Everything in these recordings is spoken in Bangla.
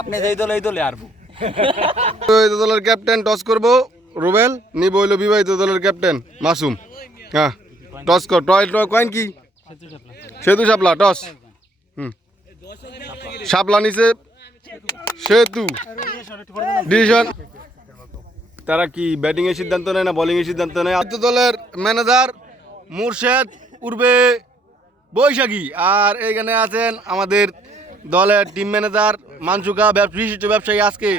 আপনি যেই দলে এই দলে আরবো দলের ক্যাপ্টেন টস করবো রুবেল, নিব হইল বিবাহিত দলের ক্যাপ্টেন মাসুম। হ্যাঁ টস কর, কয়েন কি সেতু শাপলা টস। শাপলা নিচে সেতু ডিসিশন। তারা কি ব্যাটিং এর সিদ্ধান্ত নেয় না বোলিং এর সিদ্ধান্ত নেয়? দলের ম্যানেজার মুর্শেদ উর্বে বৈশাখী, আর এইখানে আছেন আমাদের দলের টিম ম্যানেজার মানসুকা, বিশিষ্ট ব্যবসায়ী। আজকে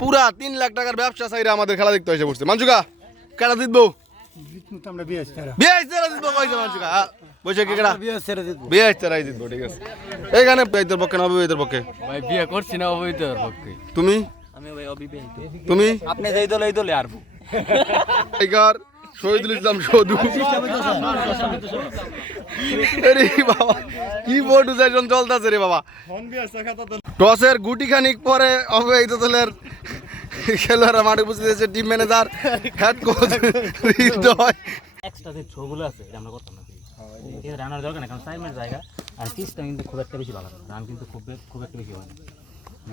পুরা 3 লাখ টাকার ব্যবসা চাইরা আমাদের খেলা দেখতে এসে পড়ছে। মানসুকা কেটা জিতবো? বৈশাখী কেটা বিয়ে তারাই জিতবো। ঠিক আছে, এইখানে বিবাহিতের পক্ষে না অবিবাহিতের পক্ষে? ভাই বিয়ে করছি না অবিবাহিতের পক্ষে। তুমি? আমি ভাই অবিবাহিত। তুমি? আপনি যেই দলে এই দলে আরবো। টাইগার শহীদুল ইসলাম সদু। বাবা কি বোর্ড সেশন চলতেছে রে বাবা। টসের গুটি খানিক পরে অবিবাহিত দলের খেলোয়াড়রা মাঠে উপস্থিত হয়েছে। টিম ম্যানেজার হেড কোচ হৃদয়। এক্সট্রা যে শোগুলো আছে এটা আমরা করতাম না। ঠিক আছে, রানার দরকার না, কারণ টাইমের জায়গা আর পিচটা কিন্তু খুব একটা বেশি ভালো না, রান কিন্তু খুব একটা বেশি হয় না,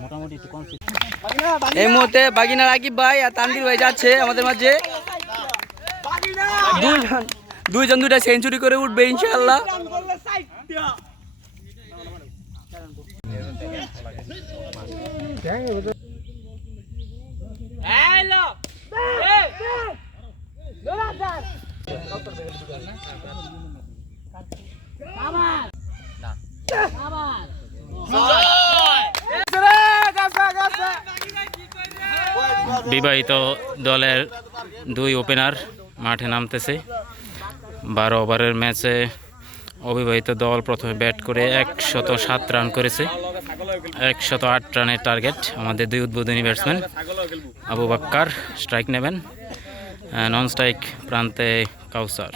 মোটামুটি একটু কনসিস্টেন্ট। এই মুহূর্তে বাগিনার আকিব ভাই আর তানভীর ভাই যাচ্ছে আমাদের মাঝে। দুইজন দুইটা সেঞ্চুরি করে উঠবে ইনশাআল্লাহ। বিবাহিত দলের 2 ওপেনার মাঠে নামতেছে। 12 ওভারের ম্যাচে অবিবাহিত দল প্রথমে ব্যাট করে 107 রান করেছে। 108 রানের টার্গেট। আমাদের 2 উদ্বোধনী ব্যাটসম্যান আবু বাক্কার স্ট্রাইক নেবেন, নন স্ট্রাইক প্রান্তে কাউসার।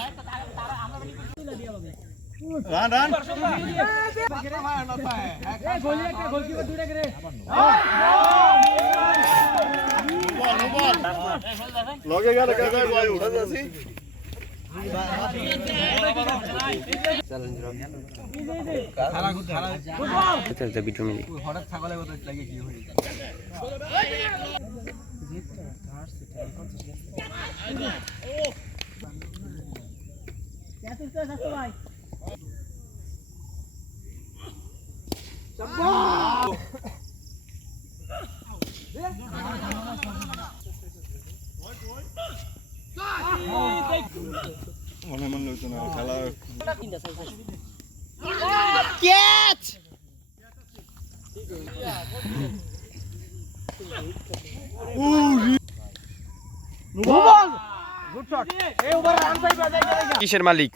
কিসের মালিক?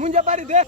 মুঞ্জা পারি দে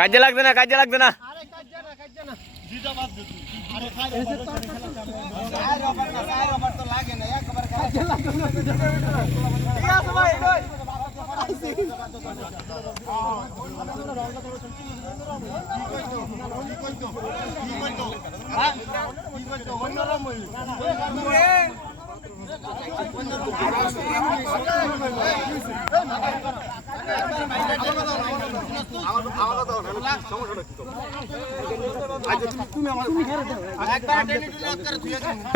কাজে লাগবে না, কাজে লাগবে না।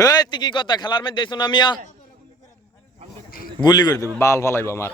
এই তুই কি কথা খেলার মধ্যে দেখছো না মিয়া গুলি করে দেবো বাল ফালাইবো আমার